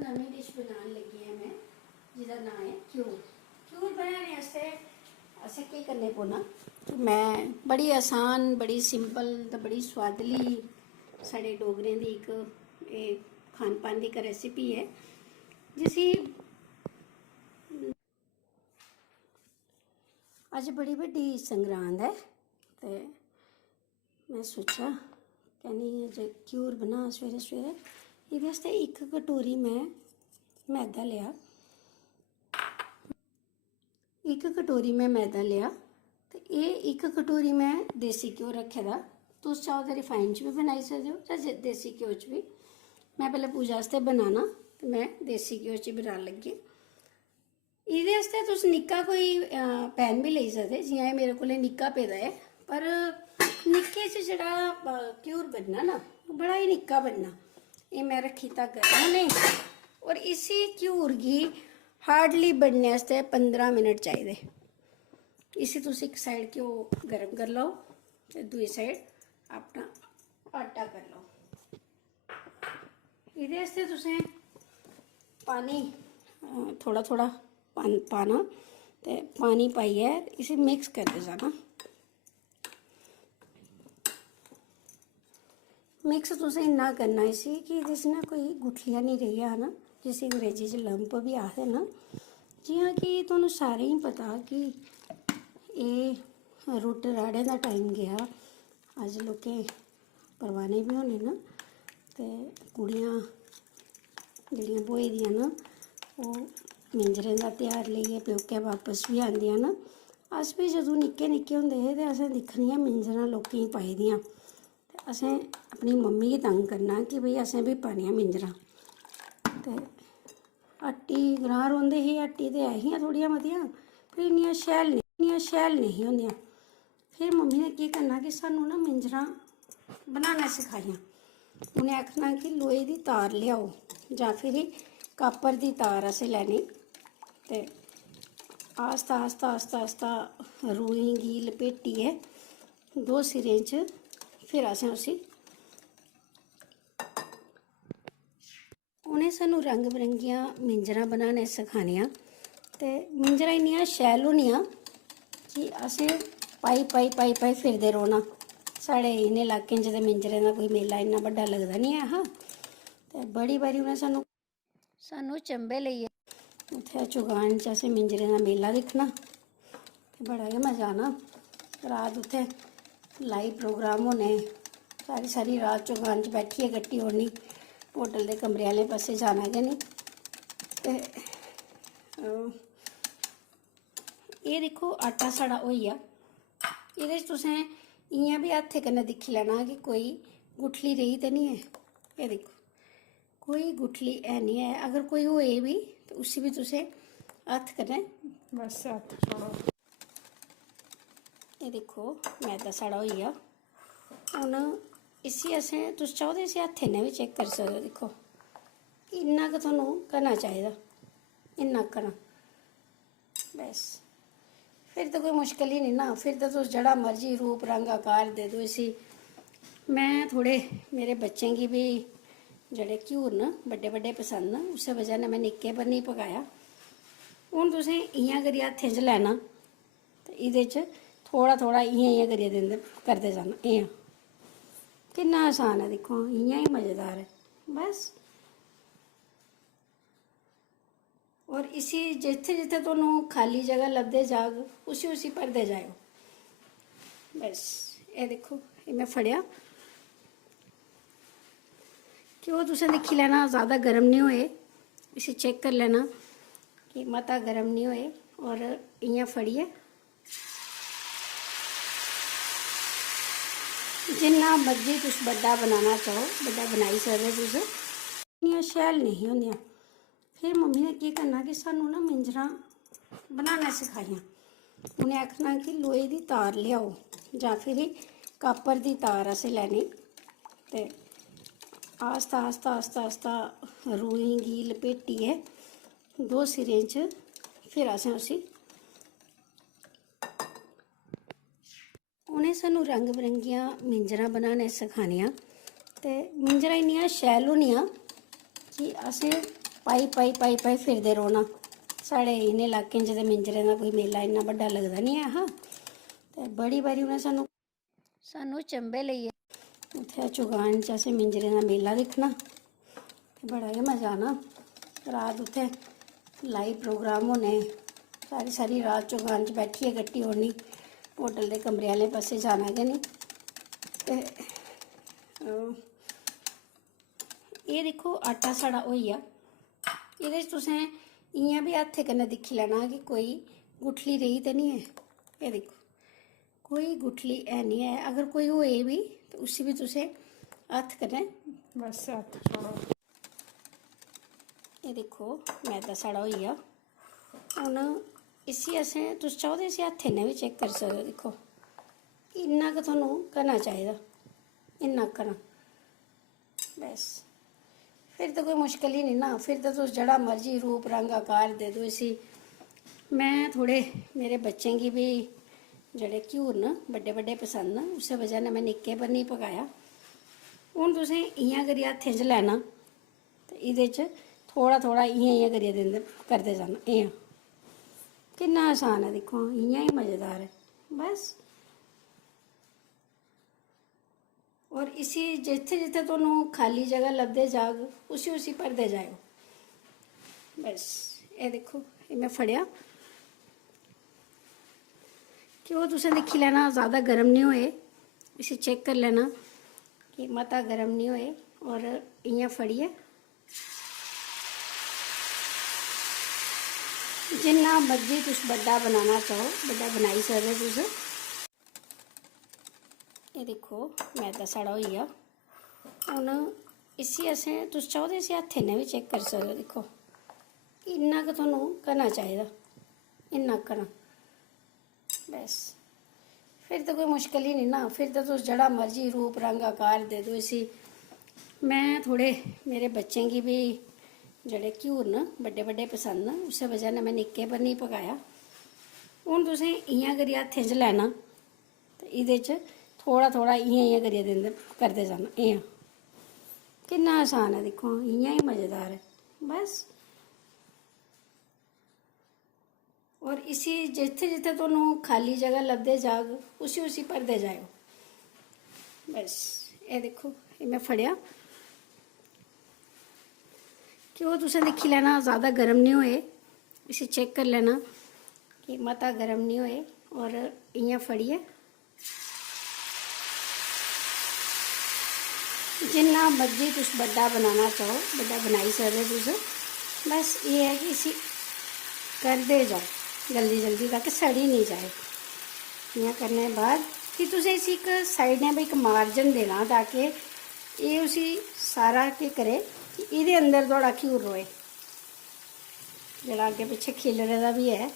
नवी dish बनाने लगी है मैं, जिसका नाम है क्यूर। क्यूर बनाने वास्ते असें की करने पौना, मैं बड़ी आसान, बड़ी सिंपल तो बड़ी स्वादली साढ़े डोगरें दी एक खान पान की एक रेसिपी है जिसी अज बड़ी वड्डी संगरांद है। तो मैं सोचा कहनी जे क्यूर बना सवेरे सवेरे, ये एक कटोरी मैं मैदा लिया, एक कटोरी मैं मैदा लिया। तो ये एक कटोरी मैं देसी घ्यो रखे दा, तुस चाहो तो रिफाइन च भी बनाई सकते हो चाहे देसी घ्यो च भी। मैं पहले पूजा आस्ते बनाना तो मैं देसी घ्यो च बनान लगी। इहदे आस्ते तुस निक्का कोई पैन भी लेई सकदे, जियां मेरे कोल निक्का पेदा है, पर निक्के च जेह्ड़ा घ्यूर बनना ना बड़ा ही निक्का बनना। ये मैं रखी तक ने, और इसी घ्यूर गी हार्डली बनने आस्ते 15 मिनट चाहिए। इसी तुस एक साइड घ्यो गर्म कर लो ते दूई साइड अपना आटा कर लो। इहदे आस्ते तुसें पानी थोड़ा थोड़ा पाना ते पानी पाइयै इसी मिक्स करदे जाना। मिक्स तुसें इन्ना करना इसी कि इहदे च ना कोई गुठलियां नहीं रेही जान, जिसी अंग्रेजी च लंप भी आखदे ना। जियां कि तुहानूं सारें ही पता कि एह् रुट्ट राड़े दा टाइम गया, अज लोकें परवाने भी होने न, ते कुड़ियां जेह्ड़ियां ब्होई दियां न ओह् मिंजरें दा ध्यार लेइयै प्योके वापस भी आंदियां न। अस भी जदूं निक्के निक्के होंदे हे ते असें दिक्खनियां मिंजरां लोकें गी पाई दियां, ते असें अपनी मम्मी गी तंग करना कि भई असें भी पानियां मिंजरां। ते हट्टी ग्रां रौंह्दे हे, हट्टी ते ऐ हियां थोह्ड़ियां मतियां, पर इन्नियां शैल नहीं होंदियां। फिर मम्मी ने केह् करना कि सानूं ना मिंजरां बनाना सखाइयां। उ'नें आखना कि लोहे दी तार लेआओ जां फिर कापर दी तार असें लैनी, ते आस्ता आस्ता आस्ता आस्ता रूई गी लपेटियै दो सिरें च फिर असें उसी उ'नें सानूं रंग बरंगियां मिंजरां बनाने सखानियां। ते मिंजरां इन्नियां शैल होनियां कि असें पाई पाई पाई पाई फिरदे रौह्ना। साढ़े इ'नें इलाकें च ते मिंजरें दा कोई मेला इन्ना बड्डा लगदा निं ऐ हा। ते बड़ी बारी उ'नें सानूं चंबे लेइयै उत्थै चुगान च असें मिंजरें दा मेला दिक्खना, ते बड़ा गै मजा आना। रात उत्थै लाइव प्रोग्राम होने, सारी सारी रात चुगान च बैठियै कट्टी ओड़नी, होटल दे कमरे आह्ले पास्से जाना गै निं। ते एह् दिक्खो आटा साढ़ा होई गेआ। एह्दे च तुसें इ'यां भी हत्थै कन्नै दिक्खी लैना कि कोई गुठली रेही ते नहीं ऐ। एह् दिक्खो कोई गुठली है नहीं है, अगर कोई होए भी तो उसी भी तुसें हत्थ कन्नै बस हत्थ छोड़ो। ये दिक्खो मैदा साढ़ा होई गया। हून इसी असें तुस चाहो तो इसी हत्थै ने भी चेक करी सकदे हो। दिक्खो इन्ना गै तुहानूं करना चाहिदा, इन्ना करना बस। फिर तो कोई मुश्किल ही नहीं ना, फिर तो तुस जेह्ड़ा मर्जी रूप रंग आकार दे दो इसी। मैं थोड़े मेरे बच्चें गी भी जेह्ड़े घ्यूर न बड्डे बड्डे पसंद न, उस्सै वजह ने मैं निक्के पर नहीं पकाया। हून तुसें इ'यां करियै हत्थें च लैना ते एह्दे च थोड़ा थोड़ा इ'यां इ'यां करियै दिंदे करदे जाना। इ'यां किन्ना आसान है, दिक्खो इ'यां ही मज़ेदार है बस। और इसी जित्थे जित्थे तुहानूं खाली जगह लभदे जाग उसी उसी भरदे जाओ बस। ये दिक्खो ये मैं फड़ेआ, घ्यो तुसें दिक्खी लैना ज़्यादा गर्म नहीं होए, इसी चेक कर लेना कि मता गर्म नहीं होए, और इ'यां फड़ियै जिन्ना मर्जी तुस बड्डा बनाना चाहो बड्डा बनाई सकदे तुस। इन्नियां शैल नहीं होंदियां। फिर मम्मी ने केह् करना कि सानूं ना मिंजरां बनाना सखाइयां। उ'नें आखना कि लोहे दी तार लेआओ जां फिर कापर दी तार असें लैनी, ते आस्ता आस्ता आस्ता आस्ता रूई गी लपेटियै दो सिरें च फिर असें उसी उ'नें सानूं रंग बरंगियां मिंजरां बनाने सखानियां। ते मिंजरां इन्नियां शैल होनियां कि असें पाई फिरदे रौह्ना। साढ़े इ'नें इलाकें च ते मिंजरें दा कोई मेला इन्ना बड्डा लगदा नहीं है हा। ते बड़ी बारी उ'नें सानू चंबे लेइयै उत्थै चुगान च असें मिंजरें दा मेला दिक्खना ते बड़ा गै मज़ा आना। रात उत्थै लाइव प्रोग्राम होने, सारी सारी रात चुगान च बैठियै कट्टी ओड़नी। होटल दे कमरे आह्ले पास्से जाना गै नहीं। ते एह् दिक्खो आटा साढ़ा होई गेआ। एह्दे च तुसें इ'यां बी हत्थै कन्नै दिक्खी लैना कि कोई गुठली रेही ते नहीं ऐ। एह् दिक्खो कोई गुठली है नहीं है। अगर कोई होए भी तो उसी भी तुसें हत्थ कन्नै बस हत्थ छोड़ो। ये दिक्खो मैदा साढ़ा होई गया। हुन इसी असें तुस चाहो तो इसी हत्थै ने भी चेक करी सकदे हो। दिक्खो इन्ना गै तुहानू करना चाहिदा, इन्ना करना बस। फिर तो कोई मुश्किल ही नहीं ना। फिर तो तुस जेह्ड़ा मर्जी रूप रंग आकार दे दो इसी। मैं थोड़े मेरे बच्चें गी भी जेह्ड़े घ्यूर न बड्डे बड्डे पसंद न, उस्सै वजह ने मैं निक्के पर नहीं पकाया। हून तुसें इ'यां करियै हत्थें च लैना ते एह्दे च थोड़ा थोड़ा इ'यां इ'यां करियै दिंदे करदे जाना। इ'यां किन्ना आसान है। दिक्खो इ'यां ही मज़ेदार है बस। और इसी जित्थे जित्थे तुहानू खाली जगह लभदे जाग उसी उसी भरदे जाओ बस। ये देखो ये मैं फड़िया घ्यो तुसें दिक्खी लैना ज़्यादा गर्म नहीं होए। इसी चेक कर लेना कि मता गर्म नहीं होए। और इ'यां फड़िए जिन्ना मर्जी तुस बड्डा बनाना चाहो बड्डा बनाई सकदे तुस। ये दिक्खो मैदा साढ़ा होई गया। हुन इसी असें तुस चाहो तो इसी हत्थै ने भी चेक करी सकदे हो। दिक्खो इन्ना गै तुहानू करना चाहिदा, इन्ना करना बस। फिर तो कोई मुश्किल ही नहीं ना। फिर तो तुस जेह्ड़ा मर्जी रूप रंग आकार दे दो इसी। मैं थोड़े मेरे बच्चें गी भी जेह्ड़े घ्यूर न बड्डे बड्डे पसंद न, उस्सै वजह ने मैं निक्के पर नहीं पकाया। हून तुसें इ'यां करियै हत्थें च लैना ते एह्दे च थोड़ा थोड़ा इ'यां इ'यां करियै दिंदे करदे जाना। इ'यां किन्ना आसान है। दिक्खो इ'यां ही मज़ेदार है बस। और इसी जित्थे जित्थे तुहानू खाली जगह लभदे जाग उसी उसी भरदे जाओ बस। ये देखो ये मैं फड़िया घ्यो तुसें दिक्खी लैना ज़्यादा गर्म नहीं होए। इसी चेक कर लेना कि मता गर्म नहीं होए। और इ'यां फड़िए जिन्ना मर्जी तुस बड्डा बनाना चाहो बड्डा बनाई सकदे तुस। बस ये है कि इसी करदे जाओ जल्दी जल्दी ताकि सड़ी नहीं जाए। इ'यां करने दे बाद कि तुसें इसी एक साइड ने भी एक मार्जन देना ताकि ये उसी सारा केह् करे कि एह्दे अंदर थोड़ा घ्यूर रोए। जेह्ड़ा अग्गें पिच्छे खिलरे दा भी है।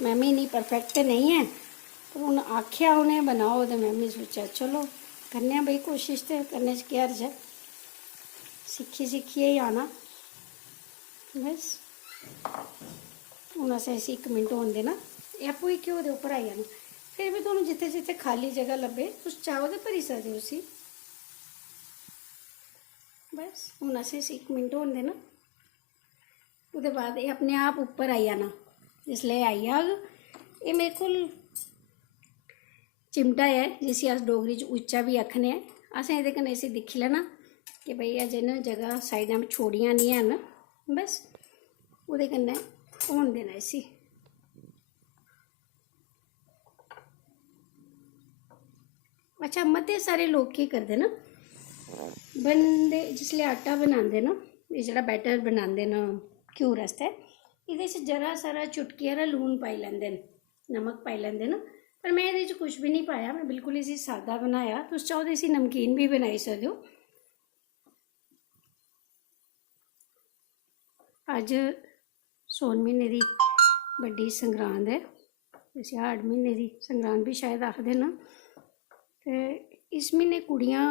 मैं भी इन्नी परफेक्ट नहीं है पर हून आखेआ उ'नें बनाओ ते मैं भी सोचेआ चलो करने आं भाई कोशिश। ते करने च केह् हर्ज है, सिक्खी सिक्खियै ही आना बस। हून असें इसी 1 मिनट होन देना। एह् आपूं ही घ्यो दे उप्पर आई जाना। फिर भी तुहानू जित्थे जित्थे खाली जगह लब्भे तुस चाहो ते भरी सकदे हो उसी बस। हून असें इसी 1 मिनट होन देना। ओह्दे बाद एह् अपने आप उप्पर आई जाना। जिसलै आई जाग एह् मेरे कोल चिमटा है जिसी अस डोगरी च उच्चा भी आखने आं। असें एह्दे कन्नै इसी दिक्खी लैना कि भाई अजें न जगह साइडां छोड़ियां नहीं हैन बस। ओह्दे कन्नै होन देना इसी। अच्छा मते सारे लोग केह् करदे न बनदे जिसलै आटा बनांदे न एह् जेह्ड़ा बैटर बनांदे न घ्यूर आस्तै एह्दे च जरा सारा चुटकी हारा लून पाई लैंदे न, नमक पाई लैंदे न। पर मैं एह्दे च कुछ भी नहीं पाया। मैं बिल्कुल इसी सादा बनाया। तुस चाहो तो इसी नमकीन भी बनाई सकदे हो। अज्ज सौन म्हीने दी बड्डी संगरांद है। इसी हाड़ म्हीने दी संगरांद भी शायद आखदे न। ते इस म्हीने कुड़ियां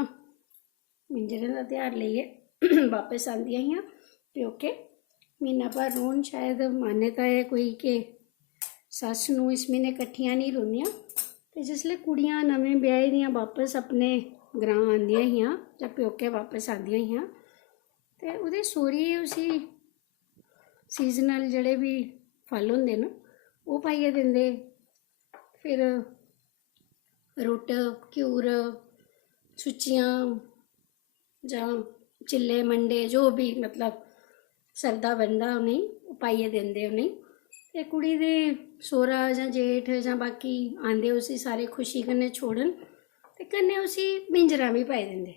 मिंजरें दा ध्यार लेइयै बापस आंदियां हियां प्योके। म्हीना भर रौह्न शायद मान्यता है कोई कि सस्स नूं इस म्हीने कट्ठियां नहीं रौंह्दियां। ते जिसलै कुड़ियां नमें ब्याही दियां बापस अपने ग्रां आंदियां हियां जां प्योके बापस आंदियां हियां ਤੇ ਉਹਦੇ ਸੋਰੀ ਉਸੀ ਸੀਜ਼ਨਲ ਜਿਹੜੇ ਵੀ ਫਲ ਹੁੰਦੇ ਨਾ ਉਹ ਪਾਈਏ ਦਿੰਦੇ। ਫਿਰ ਰੁੱਟ ਘਿਊਰ ਸੁੱਚੀਆਂ ਜਾਂ चिल्ले मंडे जो भी मतलब सरदा बनदा उ'नें ओह् पाइयै दिंदे उ'नें ते कुड़ी दे सोहरा जां जेठ जां बाकी आंदे उसी सारे खुशी कन्नै छोड़न ते कन्नै उसी मिंजरां भी पाई दिंदे।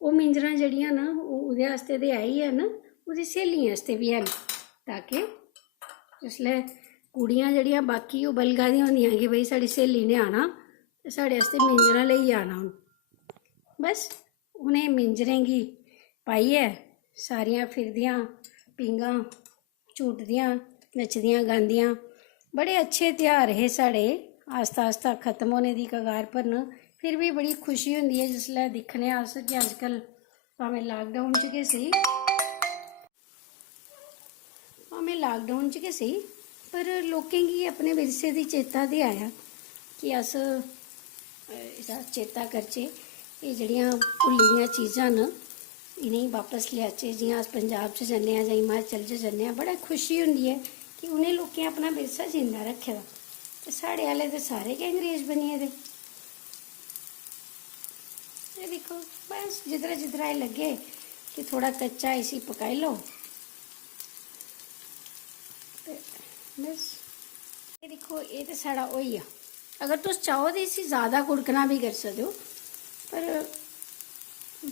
ओह् मिंजरां जेह्ड़ियां ना ओह्दे आस्तै ते है ही है न, ओह्दी स्हेलियें आस्तै बी हैन ताकि जिसलै कुड़ियां जेह्ड़ियां बाकी ओह् बलगा दियां होंदियां कि भाई साढ़ी स्हेली ने आना ते साढ़े आस्तै मिंजरां लेइयै आना हून। बस उ'नें मिंजरें गी पाइयै सारियां फिरदियां पींगां झूटदियां नचदियां गांदियां। बड़े अच्छे त्यौहार हे साढ़े, आस्ता आस्ता खत्म होने दी कगार पर न। फिर भी बड़ी खुशी होंदी है जिसलै दिक्खने अस कि अजकल भामें लाकडाउन च गै सेही पर लोकें गी अपने विरसे दी चेता ते आया कि अस इसदा चेता करचै। एह् जेह्ड़ियां भुल्ली दियां चीज़ां न इ'नेंगी बापस लियाचै। जियां अस पंजाब च जन्ने आं जां हिमाचल च जन्ने आं, बड़ा खुशी होंदी है कि उ'नें लोकें अपना विरसा जिंदा रक्खे दा ते साढ़े आह्ले ते सारे गै अंग्रेज बनी गेदे। एह् दिक्खो बस जिद्धरा जिद्धरा एह् लग्गे कि थोड़ा कच्चा इसी पकाई लो ते बस एह् दिक्खो एह् ते साढ़ा होई गेआ। अगर तुस चाहो तो इसी ज़्यादा कुड़कना भी करी सकदे हो पर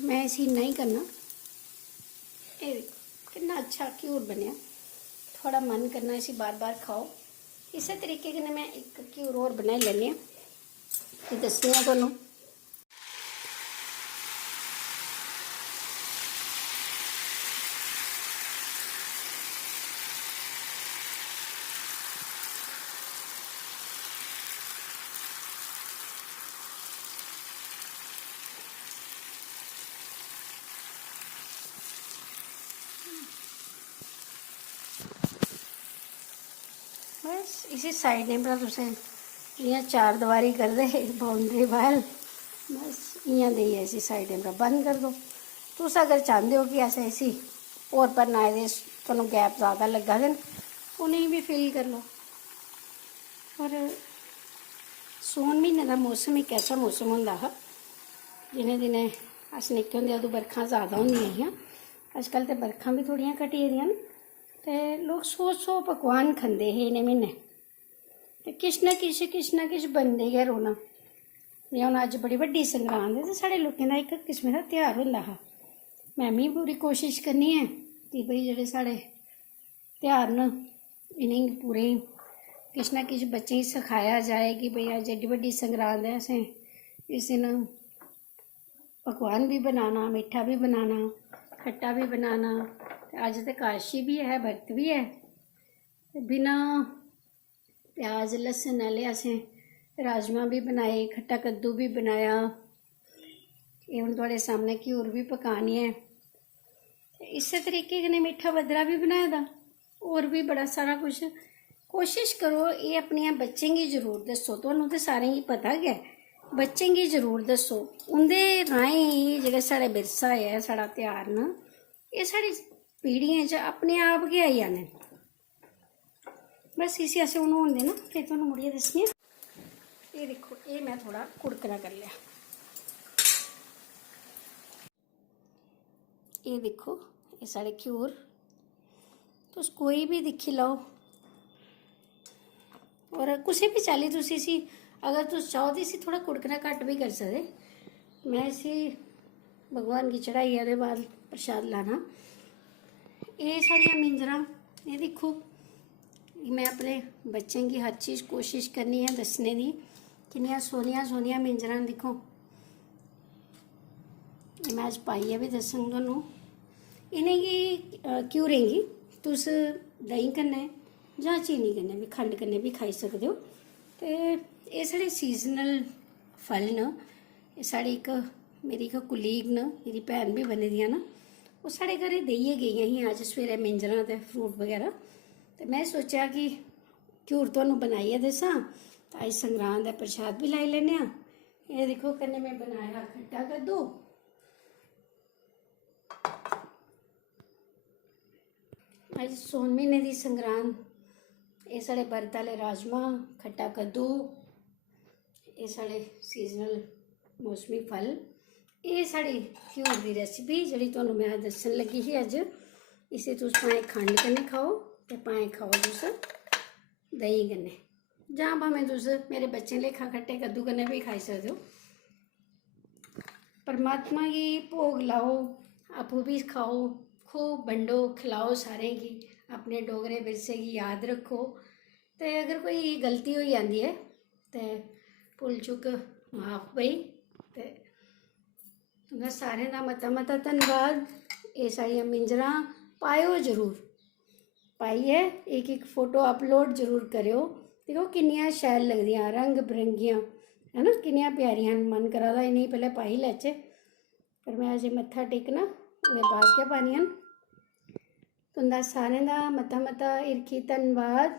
मैं इसी इन्ना ही करना। ये देखो कितना अच्छा घ्यूर बनया, थोड़ा मन करना इसी बार बार खाओ। इस तरीके कन्नै मैं एक घ्यूर होर बनाई लैन्नी आं ते दस्सनी आं तुहानूं। बस इसी साइड ने भला तुसें जियां चार दवारी करदे बाउंड्री वाल, बस इ'यां देइयै इसी साइडें पर बंद कर दो। तुस अगर चाहते हो कि असें इसी होर भरना एह्दे तुहानूं गैप ज़्यादा लग्गा दे न उ'नेंगी भी फिल कर लो। पर सौन म्हीने दा मौसम इक ऐसा मौसम होंदा हा जिनें दिनें अस निक्के होंदे अदूं बरखां ज़्यादा होंदियां हियां। अजकल ते बरखां भी थोह्ड़ियां घटी गेदियां न ते लोग 100 पकवान खंदे हे इ'नें म्हीने ते किश ना किश बनदे गै रौह्ना। जियां हून अज्ज बड़ी बड्डी संगरांद ऐ ते साढ़े लोकें दा इक किस्म दा त्यौहार होंदा हा। में भी पूरी कोशिश करनी ऐ कि भाई जेह्ड़े साढ़े त्यौहार न इ'नेंगी पूरे किश ना किश बच्चें गी सखाया जाए कि भाई अज्ज एड्डी बड्डी संगरांद है, असें इस दिन पकवान भी बनाना, मिट्ठा भी बनाना, खट्टा भी बनाना। अज्ज ते काशी भी है, बरत भी है, बिना प्याज लहसुन आह्ले असें राजमा भी बनाए, खट्टा कद्दू भी बनाया। एह् हून तुहाड़े सामने घ्यूर भी पकाने ऐ। इस तरीके कन्नै मिट्ठा बद्दरा भी बनाए दा, होर भी बड़ा सारा कुछ। कोशिश करो एह् अपनियां बच्चें गी जरूर दस्सो। तुहानूं ते सारें गी पता गै, बच्चें गी जरूर दस्सो। उं'दे राहें जेह्ड़े साढ़े विरसा है, साढ़ा त्यौहार न, एह् साढ़ी पीढ़ियें च अपने आप गै आई जाने। बस इसी असें हून होन देना, फिर तुहानूं मुड़ियै दस्सनी आं। एह् दिक्खो एह् मैं थोड़ा कुड़कना करी लिया। एह् दिक्खो एह् साढ़े घ्यूर तुस कोई भी दिक्खी लैओ और कुसै भी चाल्ली तुस इसी अगर तुस चाहो तो इसी थोड़ा कुड़कना घट्ट भी करी सकदे। मैं इसी भगवान गी चढ़ाइयै ओह्दे बाद प्रशाद लाना। एह् साढ़ियां मिंजरां, एह् दिक्खो मैं अपने बच्चें गी हर चीज़ कोशिश करनी है दस्सने दी। किन्नियां सोहनियां मिंजरां दिक्खो। मैं अज्ज पाइयै भी दस्सङ तुहानूं। इ'नेंगी घ्यूरें गी तुस देहीं कन्नै जां चीनी कन्नै भी, खंड कन्नै भी खाई सकदे हो। ते एह् साढ़े सीजनल फल न। एह् साढ़ी इक मेरी इक कुलीग न, मेरी भैन भी बनी दियां न, ओह् साढ़े घरै देइयै गेइयां हियां अज्ज सवेरै मिंजरां ते फ्रूट बगैरा। ते मैं सोचेआ कि घ्यूर तुहानूं बनाइयै दस्सां ते अज्ज संगरांद दा प्रशाद भी लाई लैन्ने आं। एह् दिक्खो कन्नै मैं बनाया खट्टा कद्दू अज सौन महीने की संगरांद। ये साढ़े बरत आह्ले राजमा, खट्टा कद्दू, ये साढ़े सीजनल मौसमी फल। ये साढ़ी घ्यूर की रेसिपी जी तुहानूं मैं दस्सन लगी ही अज। इसे तुस भाएं खंड कन्नै खाओ ते भाएं खाओ तुस दही कन्नै, जां भावें तुस मेरे बच्चें लेखा खट्टे कद्दू कन्नै भी खाई सकदे हो। परमात्मा गी भोग लाओ, आपूं भी खाओ, खूब बंडो, खिलाओ सारें गी। अपने डोगरे विरसे गी याद रखो। ते अगर कोई गलती होई जांदी है ते भुल चुक माफ बई। ते तुंदा सारें दा मता मता धन्नवाद। ये साढ़ियां मिंजरां पायो जरूर, पाइयै एक एक फोटो अपलोड जरूर करेओ। दिक्खो किन्नियां शैल लगदियां, रंग बरंगियां है ना, किन्नियां प्यारियां। मन करा दा इ'नें पैह्लें पाई लैचे, पर मैं अजें मत्था टेकना ओह्दे बाद गै पानियां न। तुंदा सारें दा मता मता हिरखी धन्नवाद।